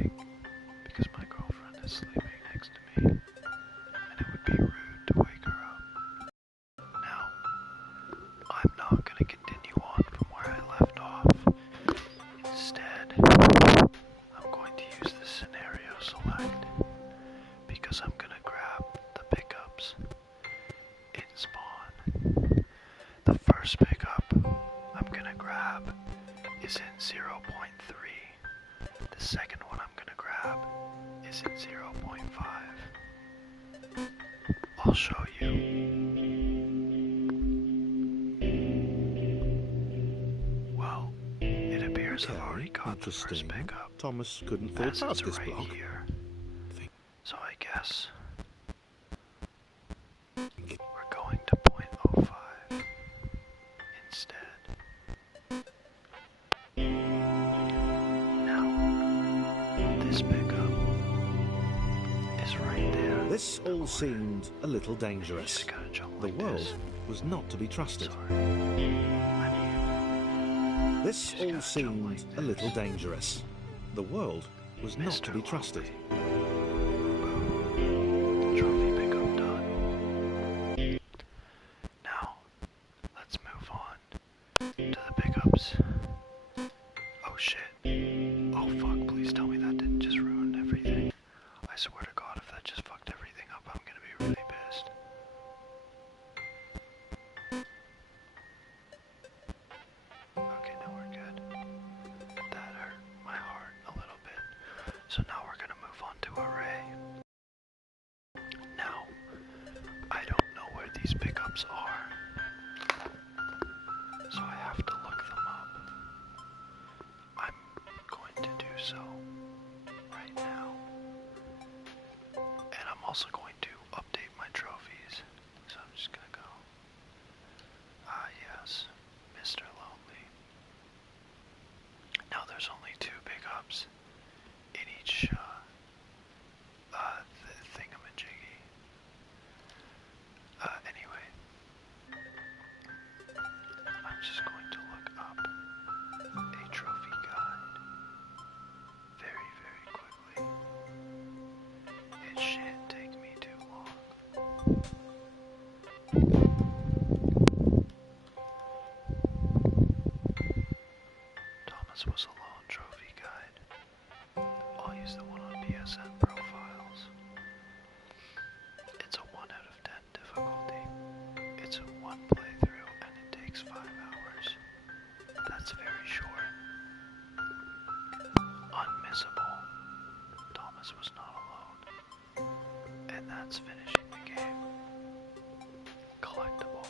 sleeping because my girlfriend is sleeping next to me, and it would be rude to wake her up. Now, I'm not going to continue on from where I left off. Instead, I'm going to use the scenario select because I'm going to grab the pickups in spawn. The first pickup I'm going to grab is in 0.3. The second one I'm going to grab is in 0.5. I'll show you. Well, it appears I've already got the first pickup. Thomas couldn't fall past this right block. Here. So I guess we're going to 0.05 instead. Now, this pickup is right there. This all seemed a little dangerous. The world was not to be trusted. This all seemed a little dangerous. The world was not to be trusted. Trophy pickup done. Now, let's move on to the pickups. Oh shit. Oh fuck, please tell me that didn't just ruin everything. I swear to God, if that just fucked everything up, I'm gonna be really pissed. Okay, now we're good. That hurt my heart a little bit. So now we're gonna move on to array. Now, I don't know where these pickups are, so I have to look them up. I'm going to do so right now, and I'm also going to update my trophies, so I'm just gonna go, yes, Mr. Lonely. Now there's only 2 pickups in each thingamajiggy. Anyway, I'm just going to look up a trophy guide very, very quickly. It shan't take me too long. Thomas was alone trophy guide. I'll use the one on PSN profiles. It's a 1 out of 10 difficulty. It's a 1 playthrough and it takes 5 hours. That's very short. Unmissable. Thomas was not alone. And that's finishing the game. Collectible.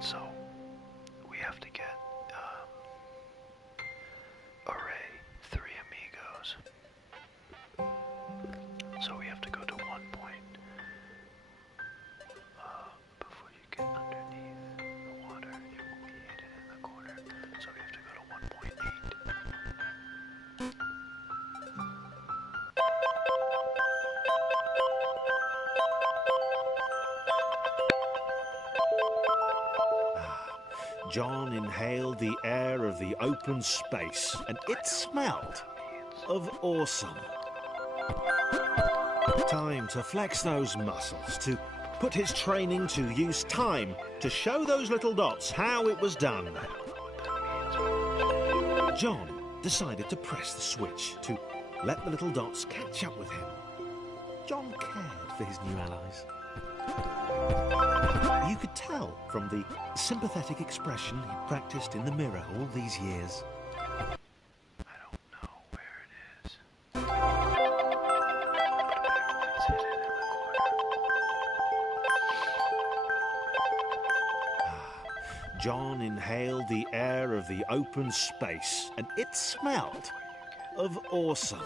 So, we have to get array 3 amigos. So we have to go to 1 point before you get underneath the water. It will be hidden in the corner. So we have to go to 1.8. John inhaled the air of the open space, and it smelled of awesome. Time to flex those muscles, to put his training to use, time to show those little dots how it was done. John decided to press the switch, to let the little dots catch up with him. John cared for his new allies. You could tell from the sympathetic expression he practiced in the mirror all these years. I don't know where it is. It's hidden in the corner. John inhaled the air of the open space, and it smelled of awesome.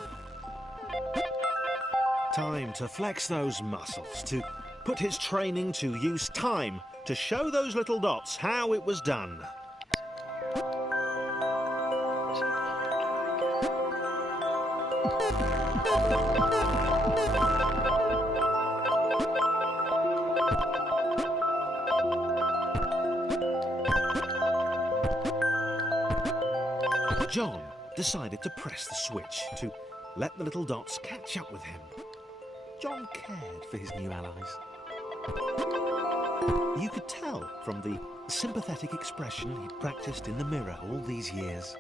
Time to flex those muscles, to put his training to use, time to show those little dots how it was done. John decided to press the switch to let the little dots catch up with him. John cared for his new allies. You could tell from the sympathetic expression he'd practiced in the mirror all these years.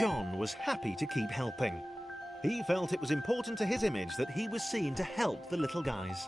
John was happy to keep helping. He felt it was important to his image that he was seen to help the little guys.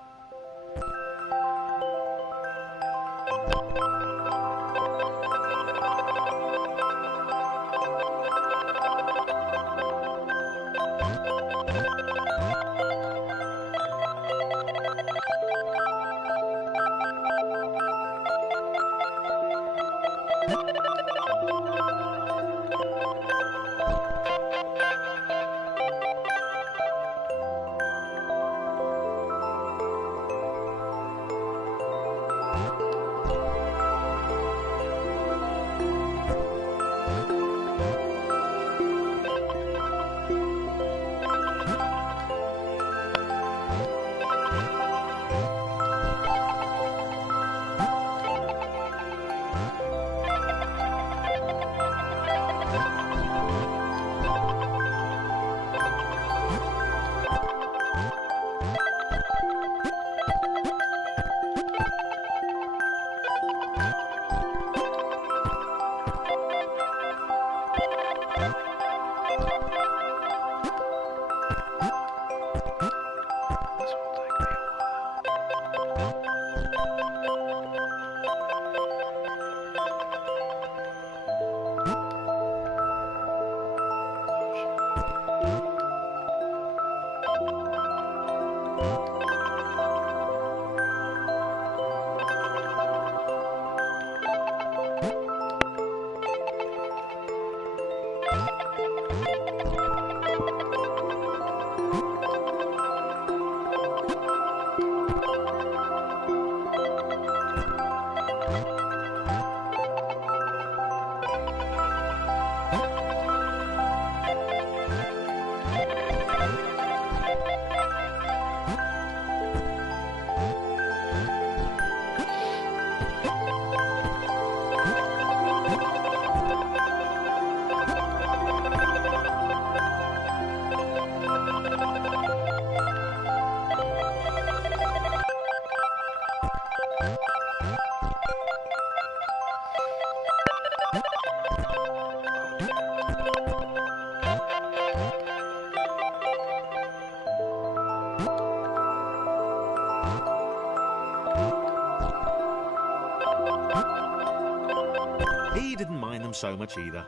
mind them so much either.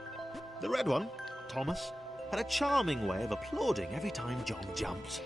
The red one, Thomas, had a charming way of applauding every time John jumped.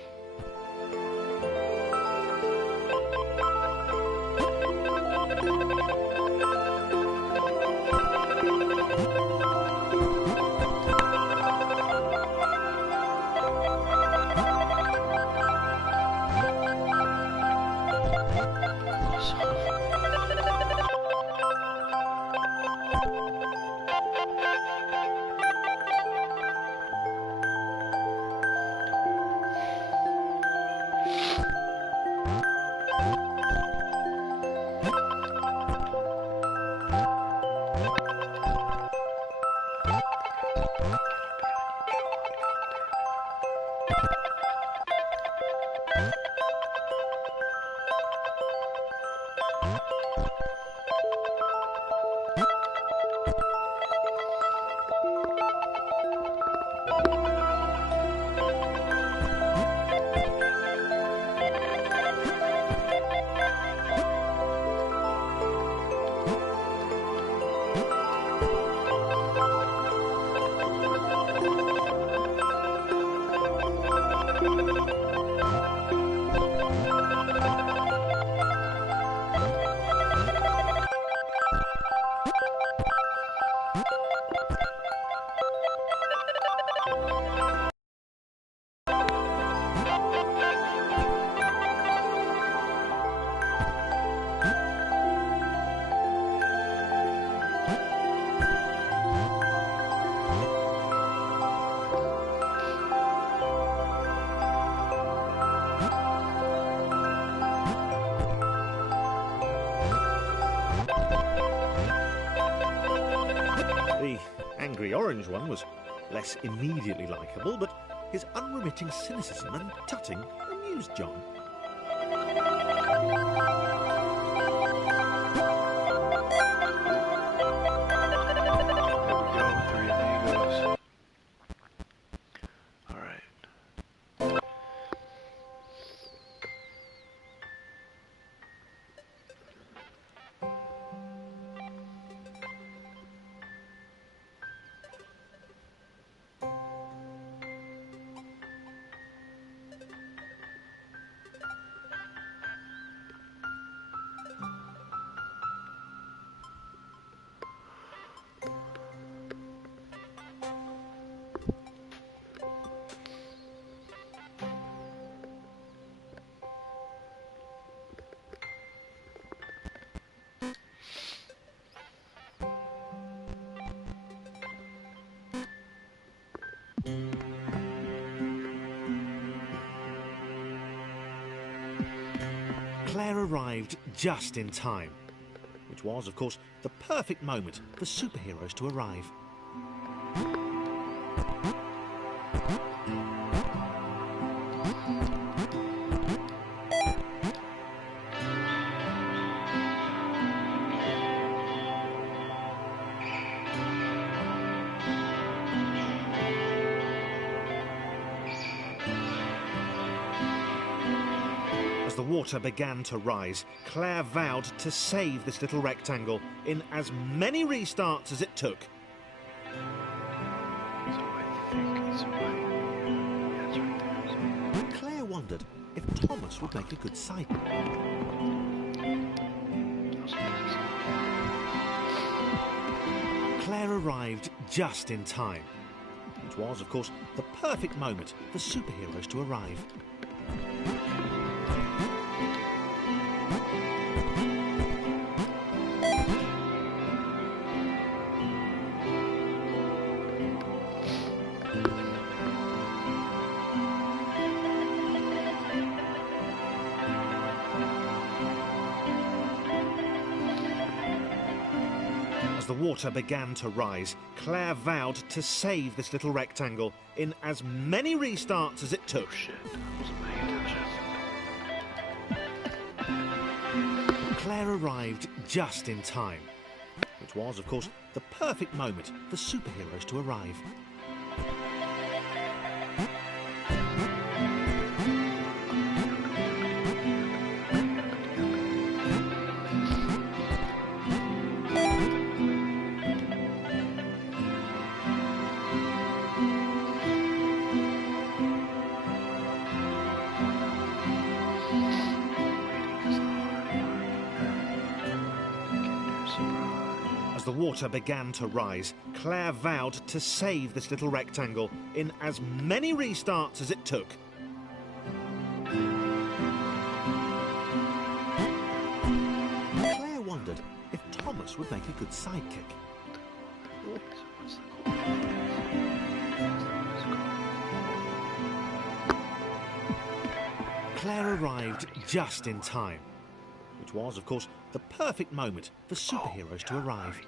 The angry orange one was less immediately likeable, but his unremitting cynicism and tutting amused John. Claire arrived just in time, which was, of course, the perfect moment for superheroes to arrive. The water began to rise, Claire vowed to save this little rectangle in as many restarts as it took. Claire wondered if Thomas would make a good sideman. Claire arrived just in time, which was, of course, the perfect moment for superheroes to arrive. As the water began to rise, Claire vowed to save this little rectangle in as many restarts as it took. Claire arrived just in time, which was, of course, the perfect moment for superheroes to arrive. the water began to rise, Claire vowed to save this little rectangle in as many restarts as it took. Claire wondered if Thomas would make a good sidekick. Claire arrived just in time, which was, of course, the perfect moment for superheroes to arrive.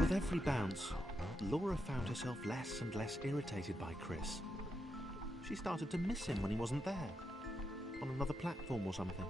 With every bounce, Laura found herself less and less irritated by Chris. She started to miss him when he wasn't there, on another platform or something.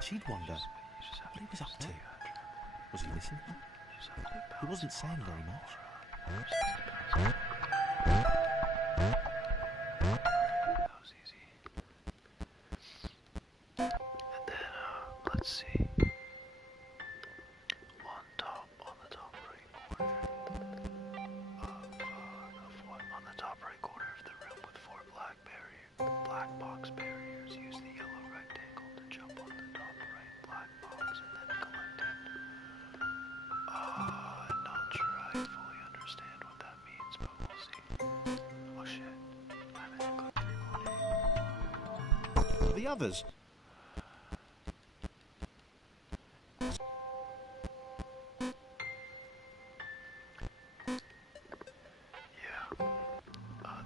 She'd wonder what he was up to. Was he listening? He wasn't saying very much. That was easy. And then, let's see. On the top right corner of what? On the top right corner of the room with 4 black box barriers, use the yellow rectangle to jump on the top right black box and then collect it. I'm not sure I fully understand what that means, but we'll see. Oh shit. I haven't clicked recording. The others.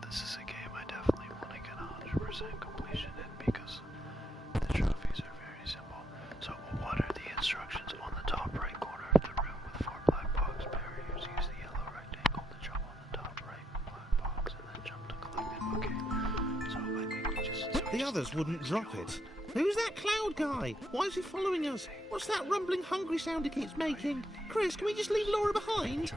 This is a game I definitely want to get 100% completion in because the trophies are very simple. So what are the instructions on the top right corner of the room with 4 black box barriers? Use the yellow rectangle to jump on the top right black box and then jump to collect it. Okay, so I think we just... The others wouldn't drop it. Who's that cloud guy? Why is he following us? What's that rumbling hungry sound he keeps making? Chris, can we just leave Laura behind?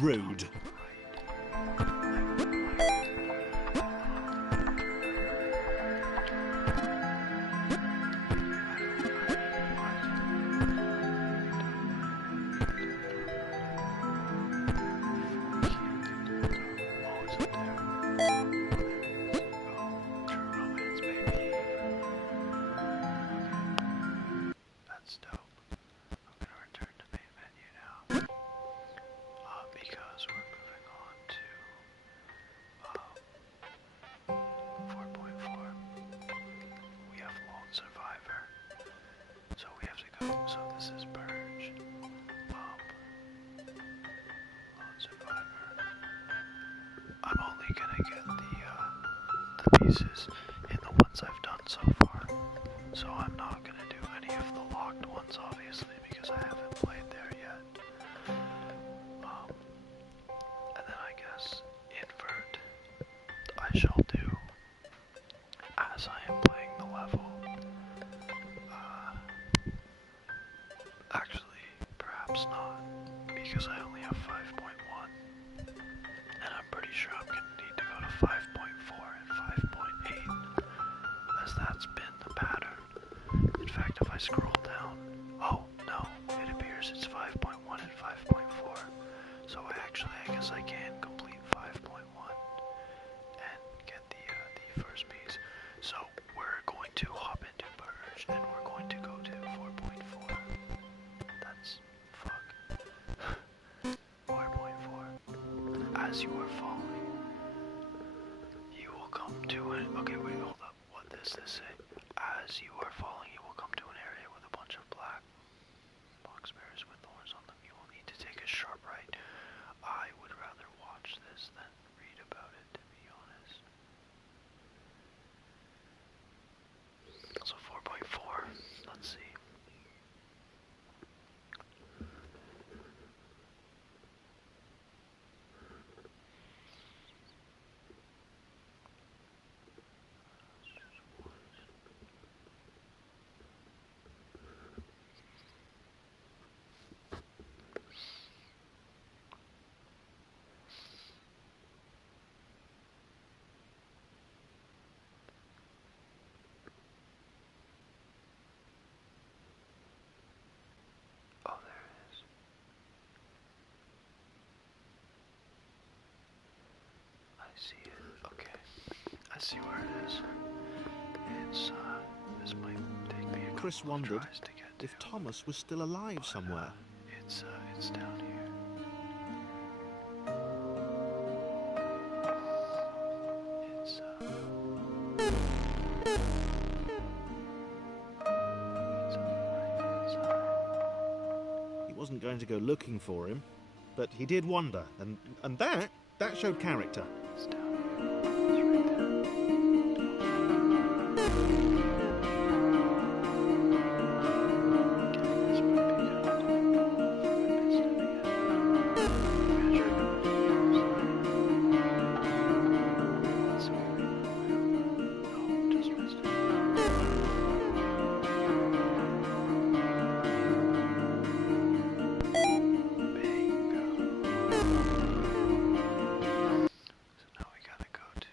rude. That's dope. I'm gonna return to main menu now. Because we're moving on to 4.4. We have Lone Survivor. So we have to go. So this is Purge. Lone Survivor. I'm only gonna get the pieces in the ones I've done so far. So I'm not gonna do any of the locked ones, obviously, because I haven't played there yet. And then I guess invert I shall do as I am playing the level. Actually, perhaps not, because I only have 5.1, and I'm pretty sure I'm gonna need to go to 5.4 and 5.8, as that's been the pattern. In fact, if I scroll down, oh no, it appears it's 5.1 and 5.4, so I guess I can complete 5.1 and get the first piece. So we're going to hop into Purge, and we're going to go to 4.4. That's fuck. 4.4. As you are falling, you will come to an. Okay, wait, hold up. What does this say? As you are falling, you will come to an area with a bunch of black box bears with thorns on them. You will need to take a sharp right. I would rather watch this than read about it, to be honest. So 4.4, let's see. Oh, there it is. I see it. Okay. I see where it is. It's, this might take me a couple Chris of wondered tries to get to. if Thomas was still alive somewhere. It's down here. It's, it's on the right-hand side. He wasn't going to go looking for him, but he did wonder, and that showed character. It's down here. It's right there. Okay, this might be good. I missed it again. Maybe I should go to the other side. Let's see. No, just missed it. Bingo. So now we gotta go to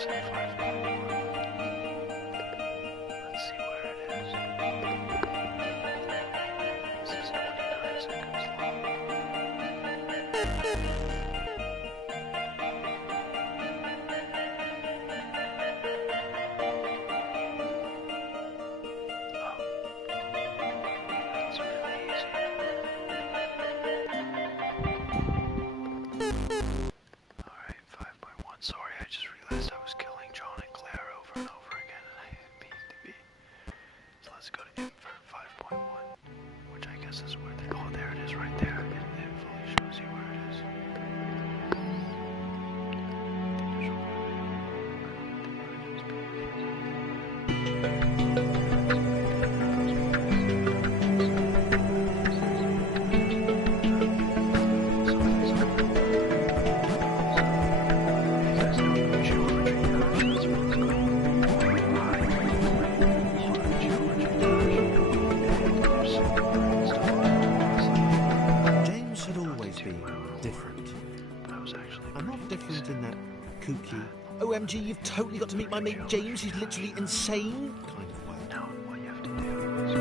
is at 5.1. Let's see where it is. This is 29 seconds long. That's really easy. Alright, 5.1. Sorry, I just realized I was killing John and Claire over and over again, and I didn't mean to be. So let's go to invert 5.1, which I guess is where they. Oh, there it is, right there. It fully shows you where it is. James had always been different. I'm not different in that kooky, OMG, you've totally got to meet my mate James, he's literally insane kind of way. Now, what you have to do is go.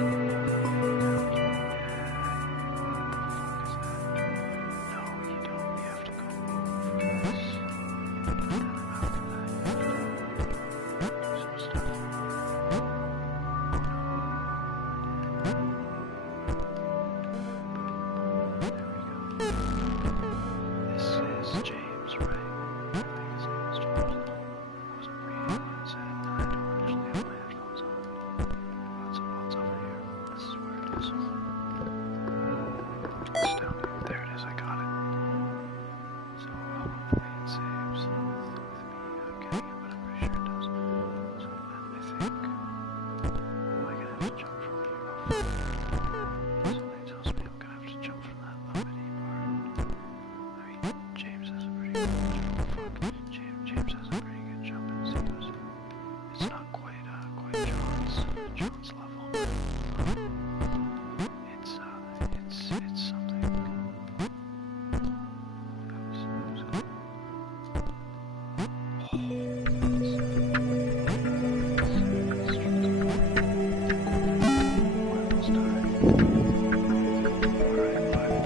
No, you don't. You have to go over this. And after that, you have to do some stuff. There we go. This is James, right? I think his name is James. I wasn't reading what it said, and I don't actually have my headphones on. What's over here? This is where it is. It's down here. There it is. I got it. So hopefully it saves with me getting it, but I'm pretty sure it does. So then I think am I gonna have to jump from here? Something tells me I'm gonna have to jump from that uppity part. I mean, James has a pretty good jump. James has a pretty good jump, it seems. It's not quite John's level. It's something.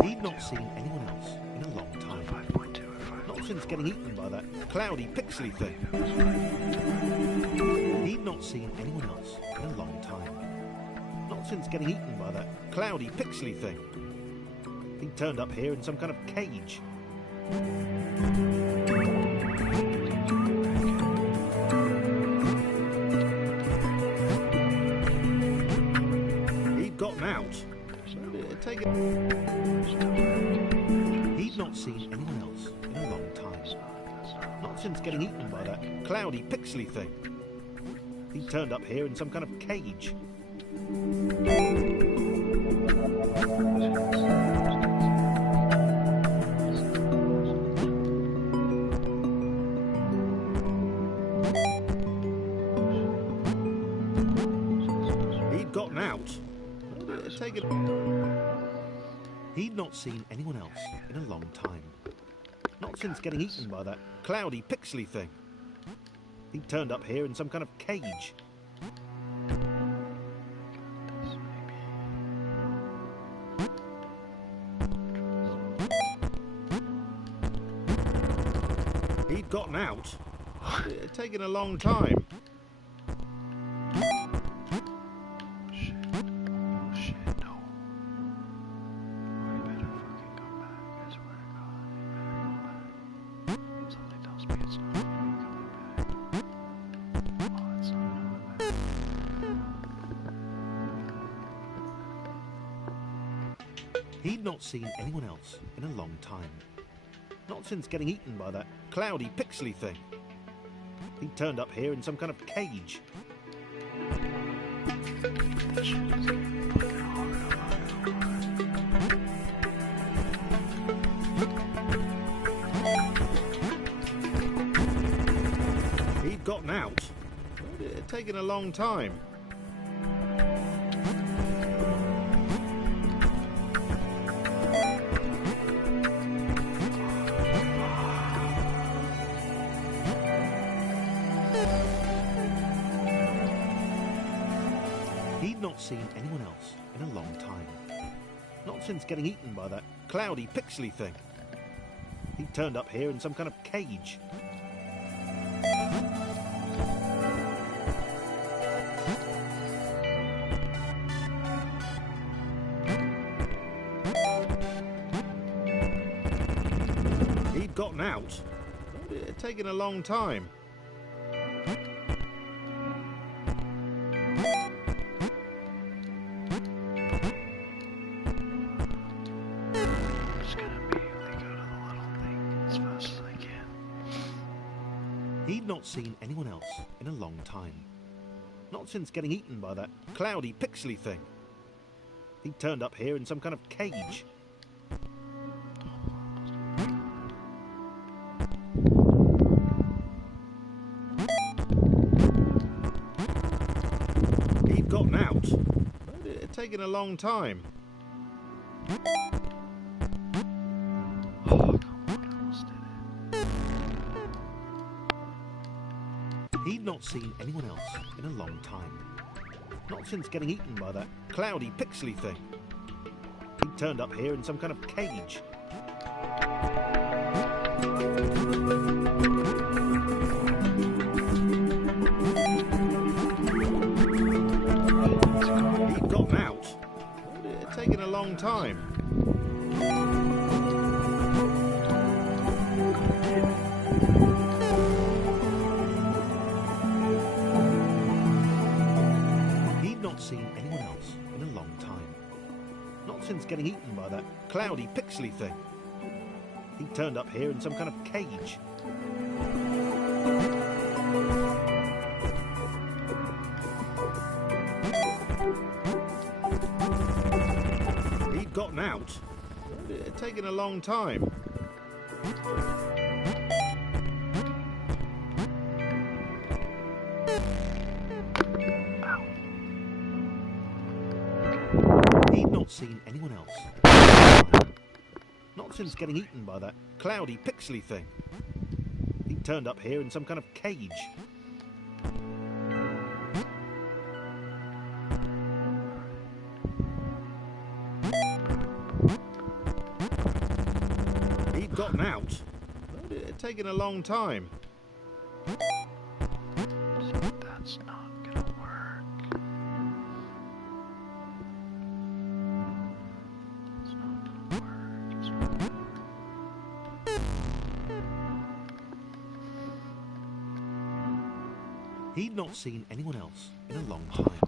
He'd not seen anyone else in a long time. 5.2 or 5. Not since getting eaten by that cloudy, pixely thing. He'd not seen anyone else in a long time. Not since getting eaten by that cloudy, pixely thing. He turned up here in some kind of cage. He'd gotten out. He'd not seen anyone else in a long time. Not since getting eaten by that cloudy, pixely thing. He turned up here in some kind of cage. He'd gotten out. He'd not seen anyone else in a long time. Not since getting eaten by that cloudy, pixely thing. He turned up here in some kind of cage. He'd gotten out. It'd taken a long time. Shit, no. We better fucking go back. I swear to God, we better go back. Something tells me it's not fucking coming back. Oh, it's not coming back. He'd not seen anyone else in a long time. Not since getting eaten by that cloudy, pixely thing. He turned up here in some kind of cage. This shit is getting fucking hard. I'm not gonna lie. He'd gotten out. It'd taken a long time. He'd not seen anyone else in a long time. Not since getting eaten by that cloudy, pixely thing. He turned up here in some kind of cage. He'd gotten out. It had taken a long time. He'd not seen anyone else in a long time. Not since getting eaten by that cloudy, pixely thing. He turned up here in some kind of cage. He'd gotten out, but it had taken a long time. He'd not seen anyone else in a long time. Not since getting eaten by that cloudy, pixely thing. He turned up here in some kind of cage. He'd gotten out, but it had taken a long time. Seen anyone else in a long time. Not since getting eaten by that cloudy, pixely thing. He turned up here in some kind of cage. He'd gotten out, but it had taken a long time. He'd not seen anyone else. Not since getting eaten by that cloudy, pixely thing. He turned up here in some kind of cage. He'd gotten out, but it had taken a long time. That's not gonna work. That's not gonna work. He'd not seen anyone else in a long time.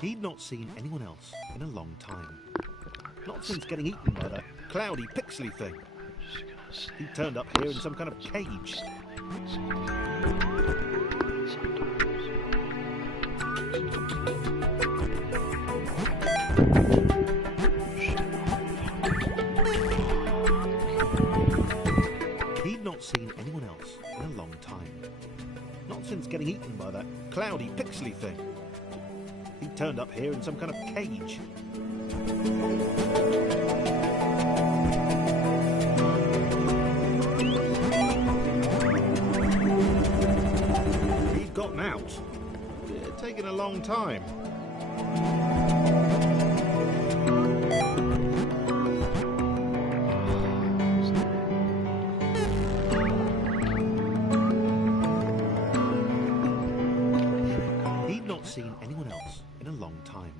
He'd not seen anyone else in a long time. Not since getting eaten by that cloudy, pixely thing. He turned up here in some kind of cage. He'd not seen anyone else in a long time. Not since getting eaten by that cloudy, pixely thing. He turned up here in some kind of cage. He'd gotten out. It had taken a long time. He'd not seen anyone else in a long time.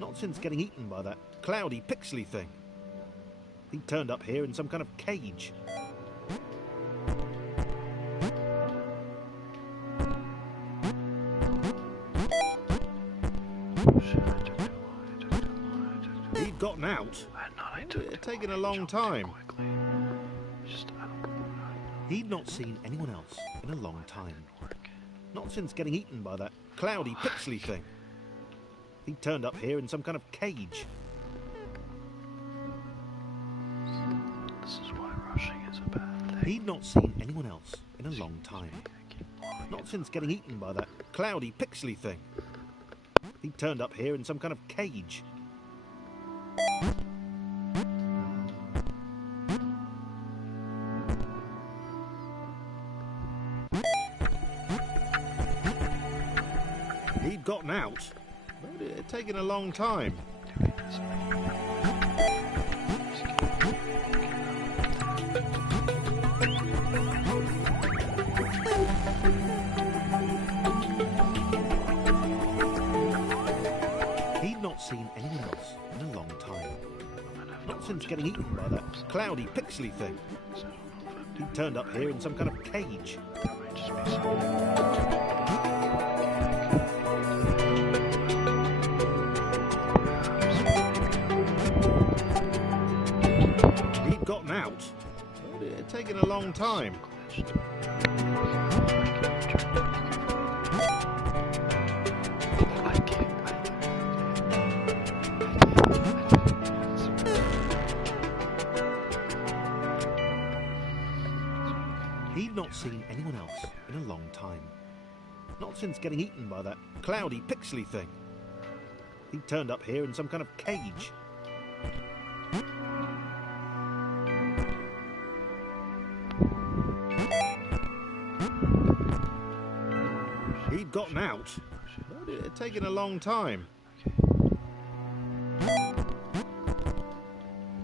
Not since getting eaten by that cloudy, pixely thing. He turned up here in some kind of cage. He'd gotten out. It had taken a long time. He'd not seen anyone else in a long time. Not since getting eaten by that cloudy, pixely thing. He turned up here in some kind of cage. This is why rushing is a bad thing. He'd not seen anyone else in a long time. Not since getting eaten by that cloudy, pixely thing. He turned up here in some kind of cage. He'd gotten out, but it had taken a long time. He'd not seen anyone else in a long time. Not since getting eaten by that cloudy, pixely thing. He turned up here in some kind of cage. He'd gotten out, but it had taken a long time. He'd not seen anyone else in a long time. Not since getting eaten by that cloudy, pixely thing. He turned up here in some kind of cage. He'd gotten out, but it had taken a long time.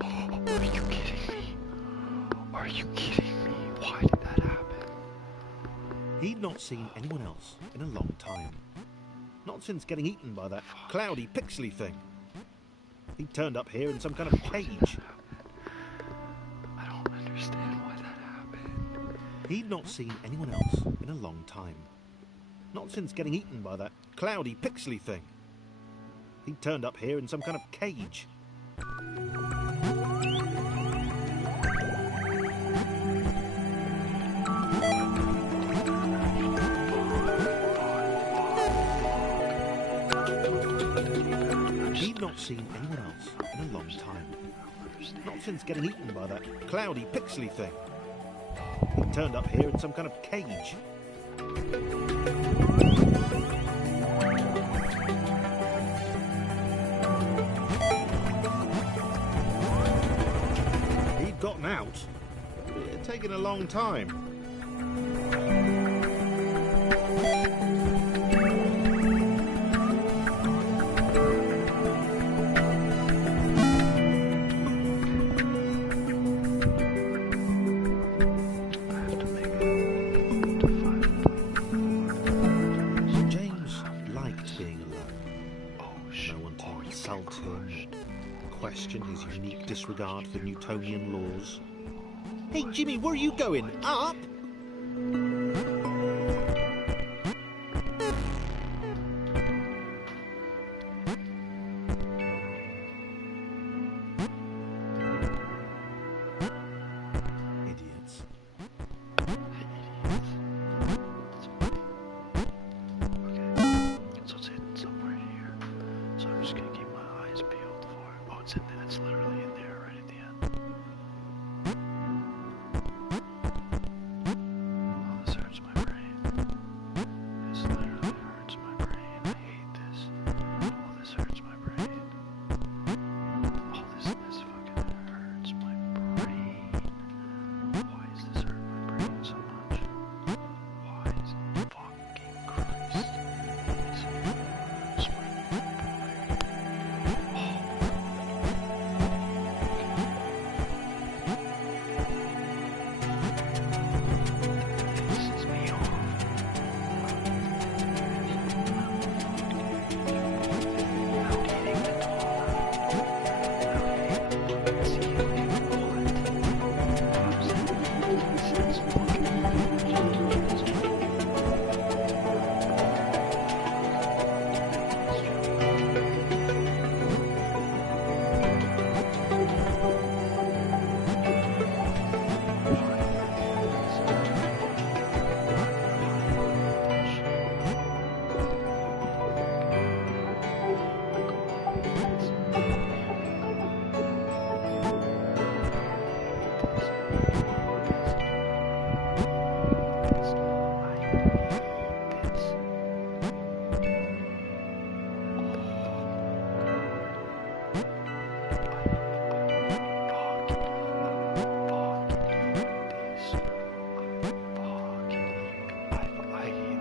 Are you kidding me? Are you kidding me? Why did that happen? He'd not seen anyone else in a long time. Not since getting eaten by that cloudy, pixely thing. He turned up here in some kind of cage. I don't understand why that happened. He'd not seen anyone else in a long time. Not since getting eaten by that cloudy, pixely thing. He turned up here in some kind of cage. He'd not seen anyone else in a long time. Not since getting eaten by that cloudy, pixely thing. He turned up here in some kind of cage. He'd gotten out, but it had taken a long time. Question his unique disregard for Newtonian laws. Hey Jimmy, where are you going? Up? Idiots. Okay, so it's hidden somewhere here. So I'm just gonna keep my eyes peeled for it. Oh, it's in there. It's literally in there right at the end. Oh, this hurts my brain. This literally hurts my brain. I hate this. Oh, this hurts my brain. Oh, this fucking hurts my brain. Why does this hurt my brain so much? Why is it fucking Christ? This hurts my brain. Pisses me off. Without eating the dog. Without eating the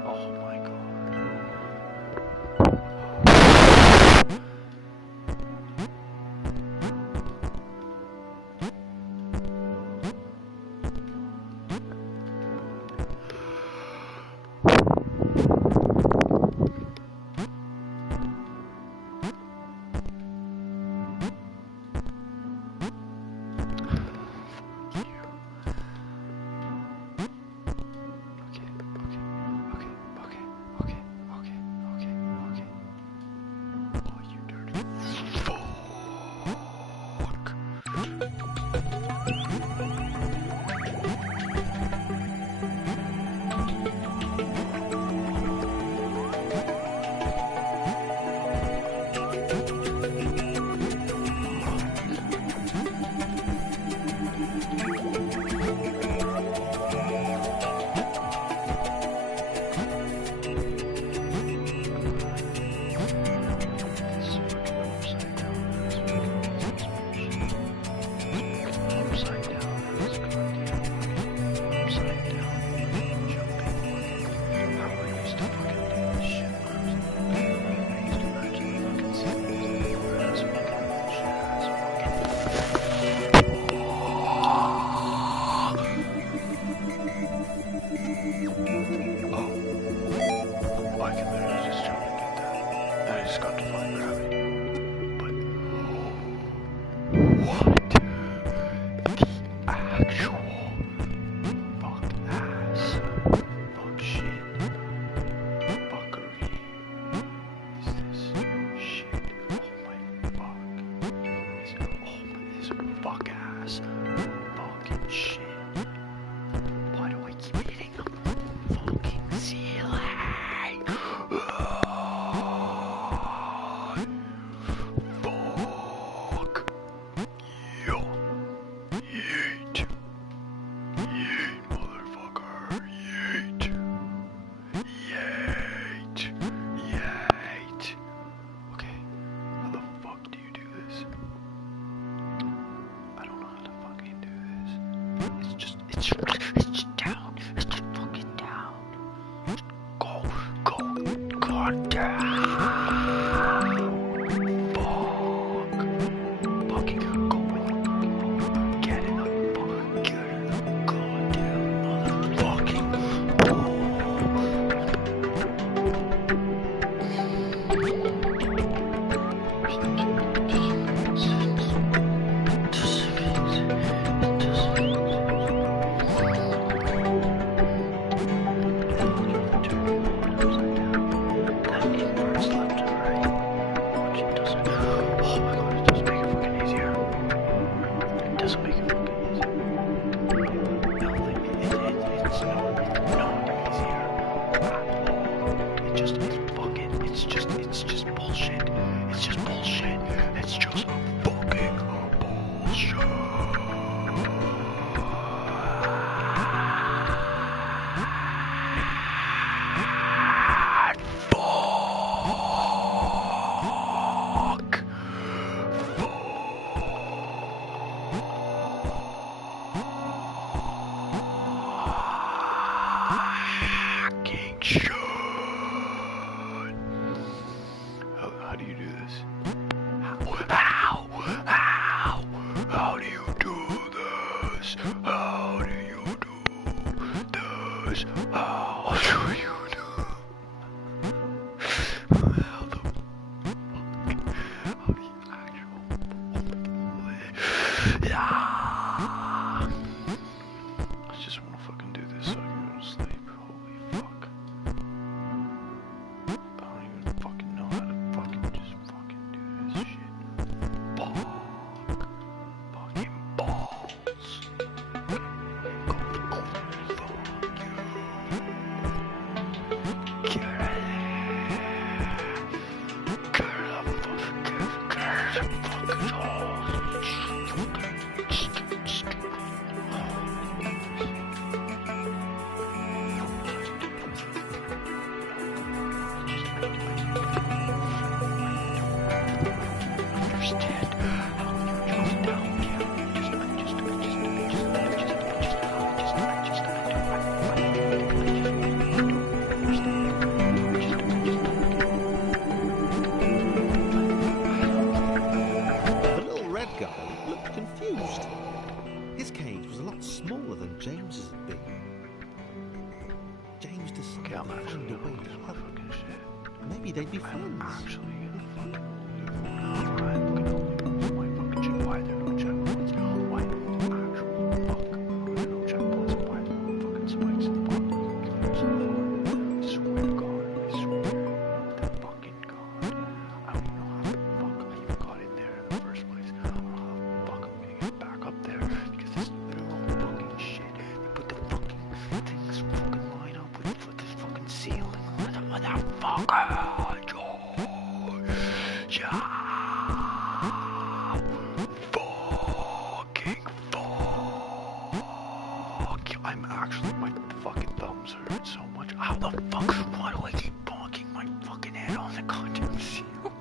Oh my god. just got defying gravity. But what the actual fuck ass, fuck shit, fuckery is this shit? Oh my fuck. This fuck ass fucking shit. Why do I keep hitting the fucking ceiling? Fuck. Yo. Yeet. Yeet, motherfucker. Yeet. Yeet. Yeet. Okay. How the fuck do you do this? I don't know how to fucking do this. It's just down. It's just fucking down. Go down. Fuck. Fucking go get in the goddamn motherfucking How do you do this? How do you do this? How do you do this? How do you do? How the fuck? How do you actually? I just wanna fucking do this so I can go to sleep. Holy fuck. I don't even fucking know how to fucking just fucking do this shit. Fuck. Fucking balls. Go fuck you. Get out of confused. His cage was a lot smaller than James's had been. James decided to find a way to help. Maybe they'd be friends. Why are there no checkpoints? Why the actual fuck are there no checkpoints? Why are there no fucking spikes in the bottom? I swear to God, I swear to fucking God. I don't even know how the fuck I even got in there in the first place. I don't know how the fuck I'm gonna get back up there because this literal fucking shit. They put the fucking things fucking line up with this fucking ceiling. Motherfucker! Yeah! I'm actually, my fucking thumbs hurt so much. How the fuck? Why do I keep bonking my fucking head on the goddamn ceiling?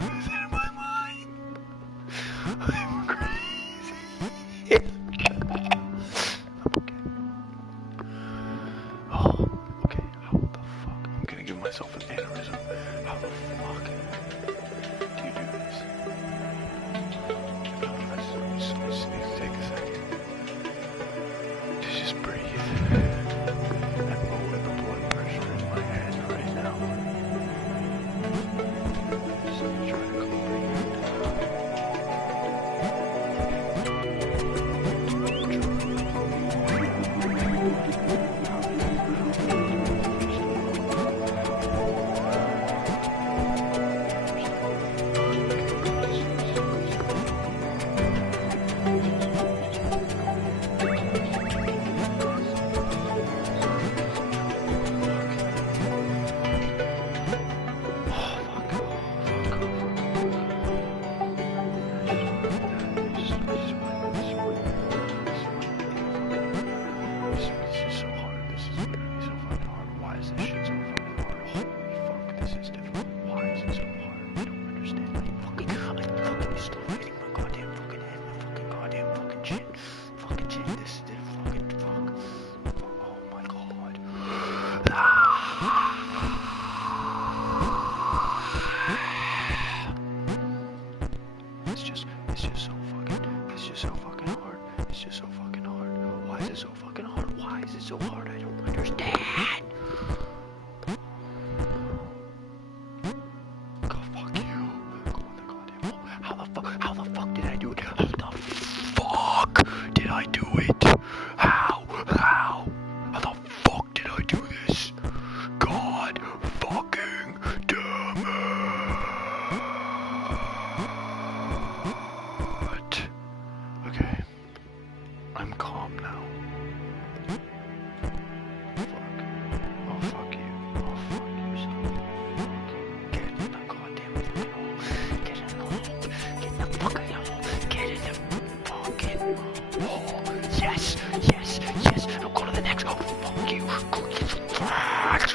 Is it in my mind? I'm crazy. Okay. Oh, okay. How the fuck? I'm gonna give myself an aneurysm. How the fuck do you do this? I just need to take a second. Just breathe and lower the blood pressure in my head right now. is it so hard? I don't understand. God, fuck you. Go on the goddamn wall. How the fuck did I do it? How the fuck did I do it? How the fuck did I do this? God fucking damn it. Okay. I'm calm now. Fuck. Oh, fuck you. Oh, fuck yourself. Fuck you. Get in the goddamn fucking hole. Get in the hole. Get in the fucking hole. Get in the fucking hole. Yes. Now go to the next. Oh, fuck you. I don't even call it.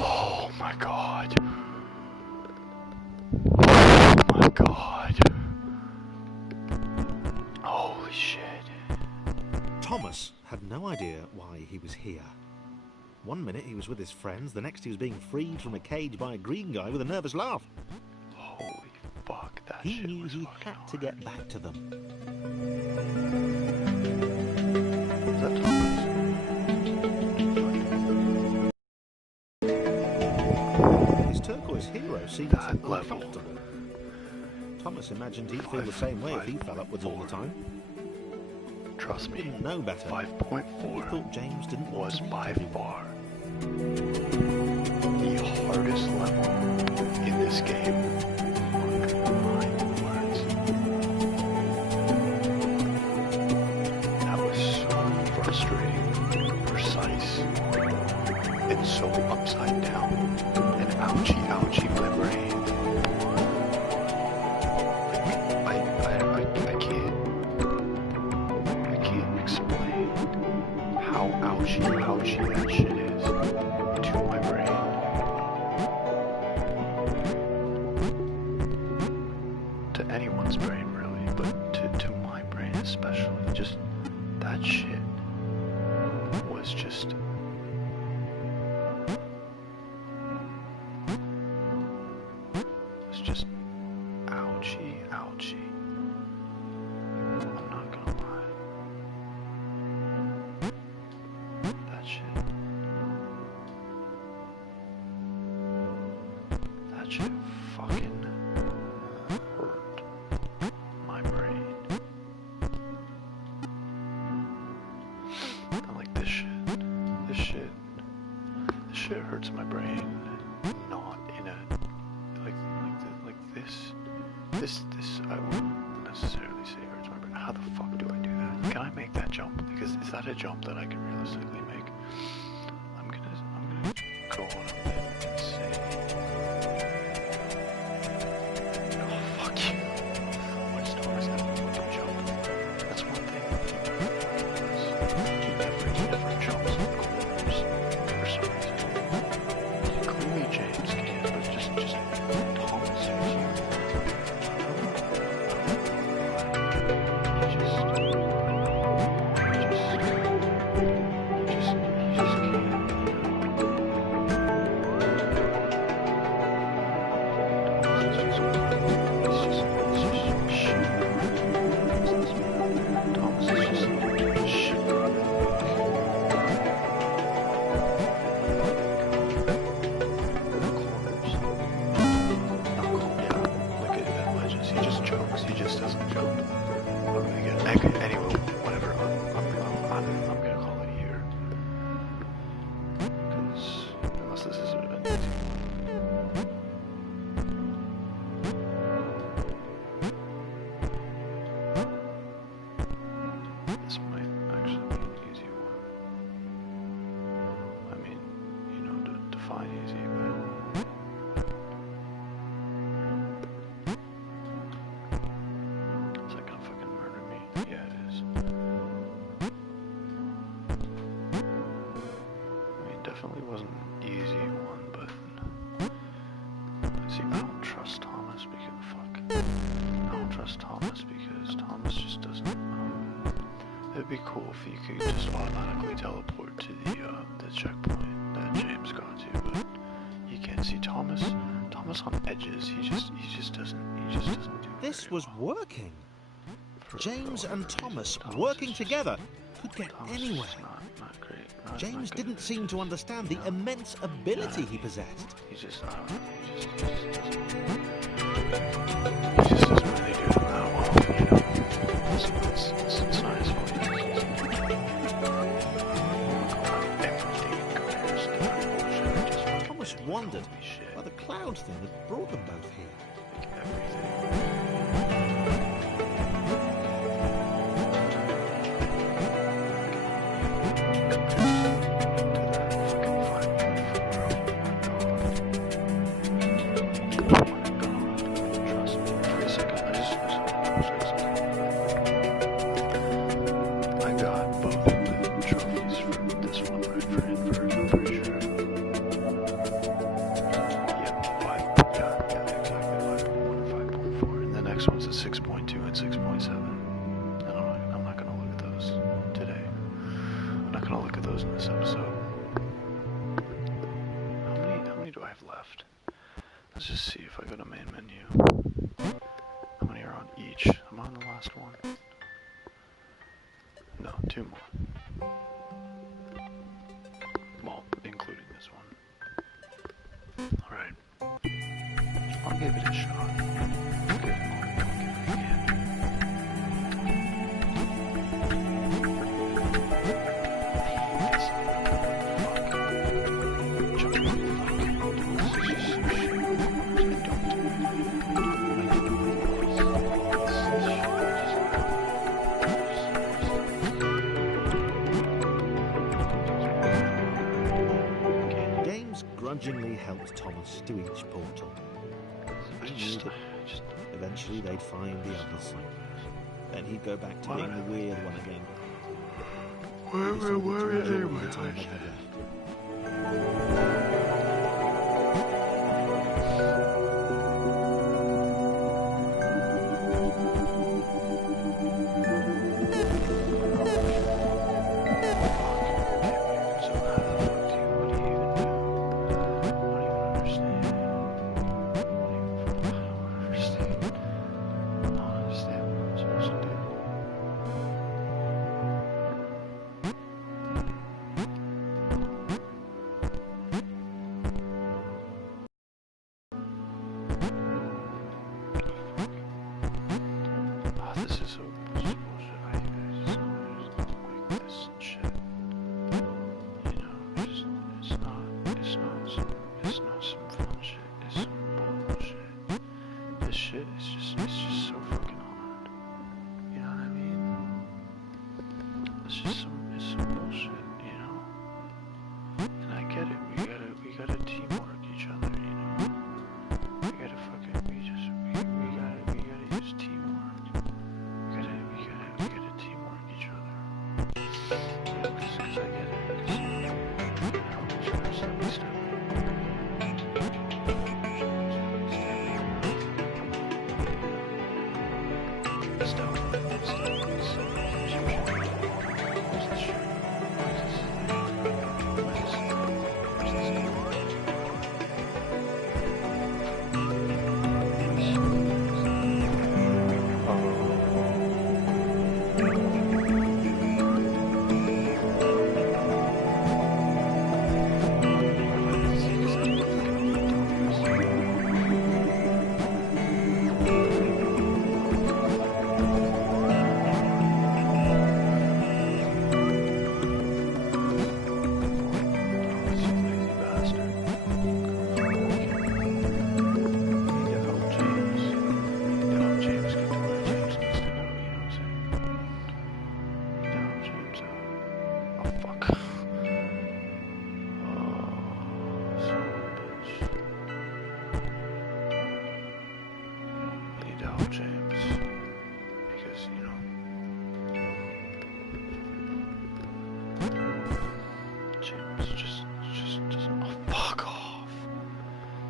Oh my god. Holy shit. Thomas had no idea why he was here. One minute he was with his friends, the next he was being freed from a cage by a green guy with a nervous laugh. Holy fuck, that He shit knew was he fucking had to hard. get back to them. Is that Thomas? His turquoise hero seemed That level. uncomfortable. Thomas imagined he'd feel the same way if he fell upwards all the time. Trust me, Didn't know better. He 5.4 thought James didn't want was to meet by him. far the hardest level in this game. Mark my words. That was so frustrating, precise, and so upside down, and ouchie my brain. I can't explain how ouchie that shit is to my brain. To anyone's brain, really, but to my brain especially. Just that shit was just. It's just ouchie. I'm not gonna lie. That shit fucking hurt my brain. I like this shit. This shit hurts my brain. Not in a like this. This I wouldn't necessarily say hurts my brain. How the fuck do I do that? Can I make that jump? Because is that a jump that I can realistically make? I'm gonna go on a limb and say, oh fuck you. When stars have a fucking jump, that's one thing. Keep different jumps and corners for some reason. Clearly James can, but just Thomas who's here. He just See, I don't trust Thomas because Thomas just doesn't. It'd be cool if you could just automatically teleport to the checkpoint that James got to, but you can't see Thomas. Thomas on edges. He just doesn't do. This was working. James and Thomas working together could get anywhere. Not great. James didn't seem to understand the immense ability he possessed. He just doesn't really do it that well, you know. It's not his fault. Thomas wondered why the cloud thing had brought them both here. One's at 6.2 and 6.7. I'm not going to look at those today. I'm not going to look at those in this episode. How many do I have left? Let's just see if I go to main menu. How many are on each? I'm on the last one. No, 2 more. Well, including this one. Alright. I'll give it a shot. Grudgingly helped Thomas to each portal. He knew that eventually they'd find the others. Then he'd go back to being the weird one again. Where anyway? The time they had left.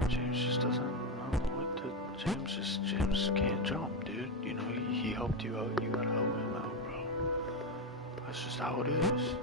James just doesn't know James can't jump, dude. You know, he helped you out, you gotta help him out, bro. That's just how it is.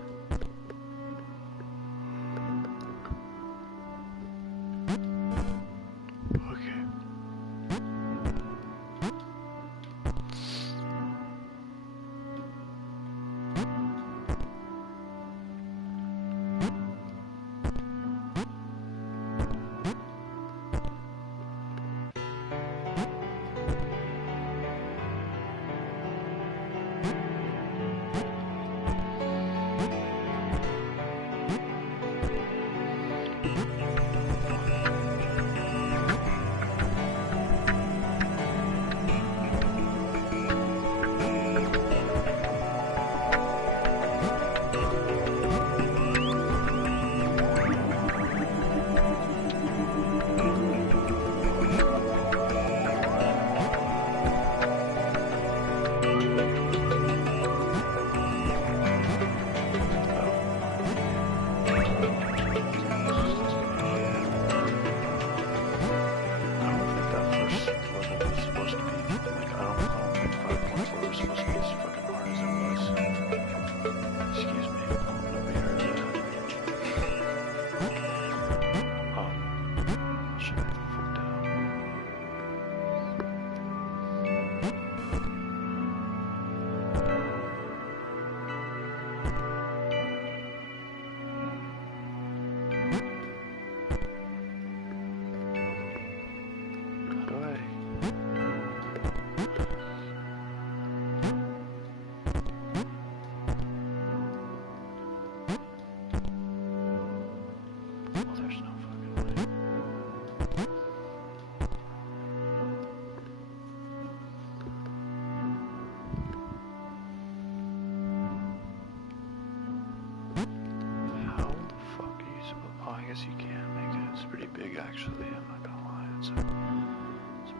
You can make it. It's pretty big, actually. I'm not gonna lie. It's a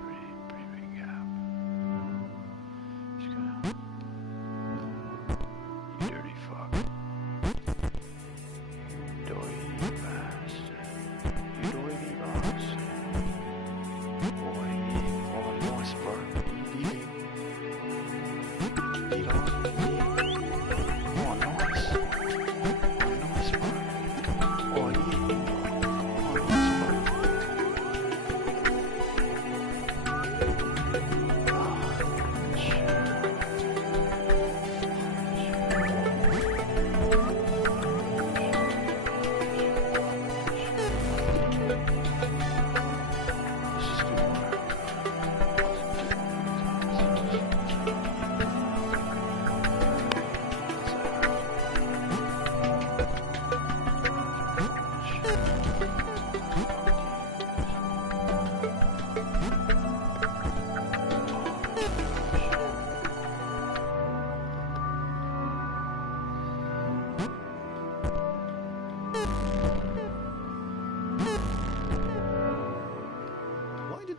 pretty big gap. Just gonna. You dirty fuck. You dirty bastard. You dirty bastard. Boy, all nice, bro. Eat on. Oh, nice. Nice, bro. Oh, yeah.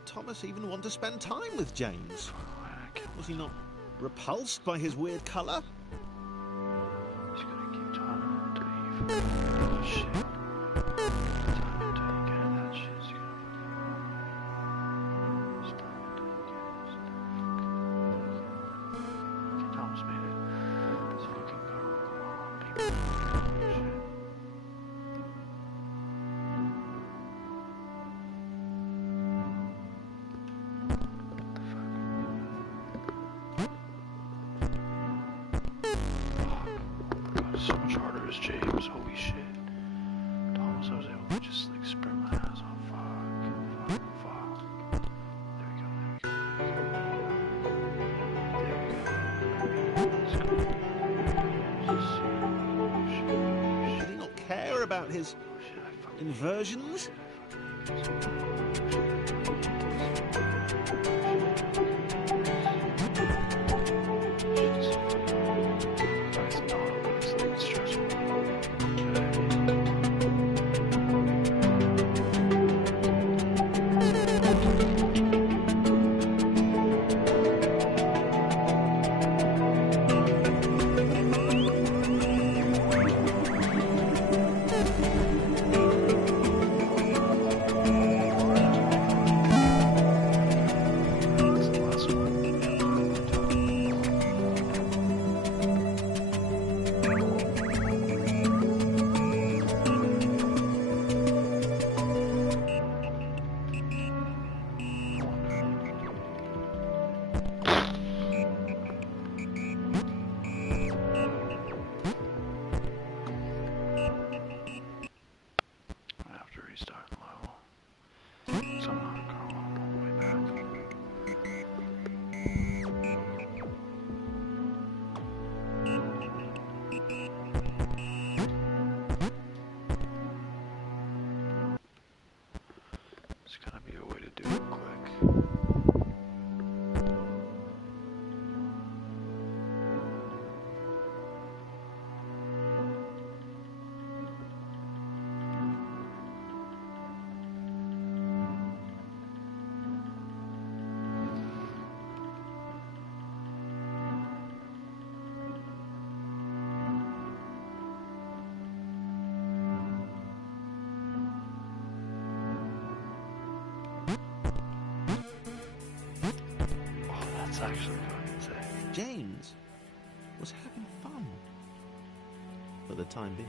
Thomas even want to spend time with James? Was he not repulsed by his weird colour? He's gonna keep talking until you fucking shit. Time until you get that shit. He's gonna fucking stop until you get it. Okay, Thomas made it. Let's fucking go. Come on, baby. Shit. So much harder as James, holy shit. Thomas, I was able to just like sprint my ass off. Fuck. There we go. Let's go. Did he not care about his inversions? That's actually fucking sick. James was having fun. For the time being.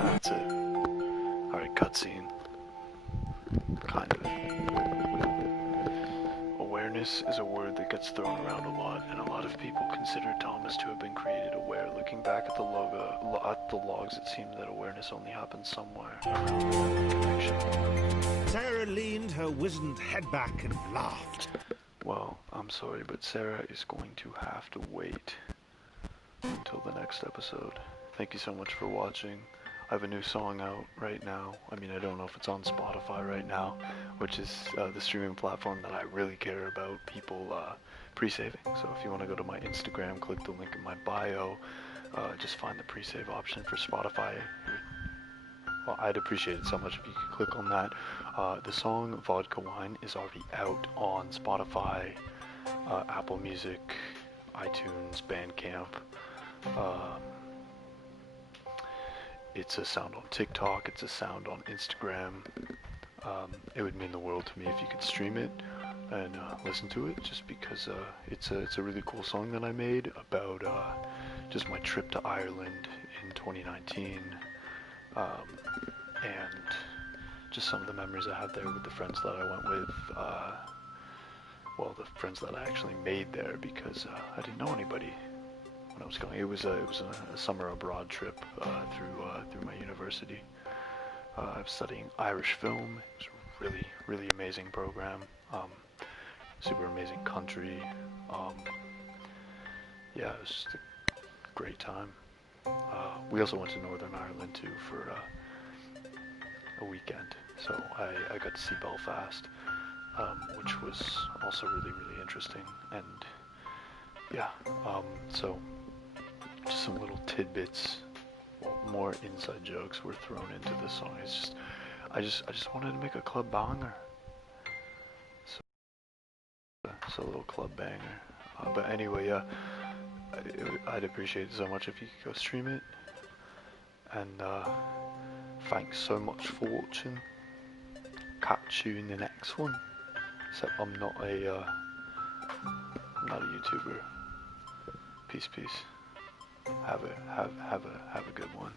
That's it. Alright, cutscene. Kind of. Awareness is a word that gets thrown around a lot, and a lot of people consider Thomas to have been created aware. Looking back at the logs, it seems that awareness only happens somewhere around the connection. Sarah leaned her wizened head back and laughed. Well, I'm sorry, but Sarah is going to have to wait until the next episode. Thank you so much for watching. I have a new song out right now. I mean, I don't know if it's on Spotify right now, which is the streaming platform that I really care about people pre-saving. So if you want to go to my Instagram, click the link in my bio, just find the pre-save option for Spotify. Well, I'd appreciate it so much if you could click on that. The song Vodka Wine is already out on Spotify, Apple Music, iTunes, Bandcamp. It's a sound on TikTok, it's a sound on Instagram. It would mean the world to me if you could stream it and listen to it, just because it's a really cool song that I made about just my trip to Ireland in 2019, and just some of the memories I had there with the friends that I went with, well, the friends that I actually made there, because I didn't know anybody when I was going. It was a summer abroad trip through my university. I was studying Irish film. It was a really, really amazing program. Super amazing country. Yeah, it was just a great time. We also went to Northern Ireland too for a weekend. So I got to see Belfast, which was also really, really interesting. And yeah, so just some little tidbits, more inside jokes were thrown into this song. It's just, I just wanted to make a club banger. So a little club banger. But anyway, yeah, I'd appreciate it so much if you could go stream it. And thanks so much for watching. Catch you in the next one. Except I'm not a YouTuber. Peace, peace. Have a good one.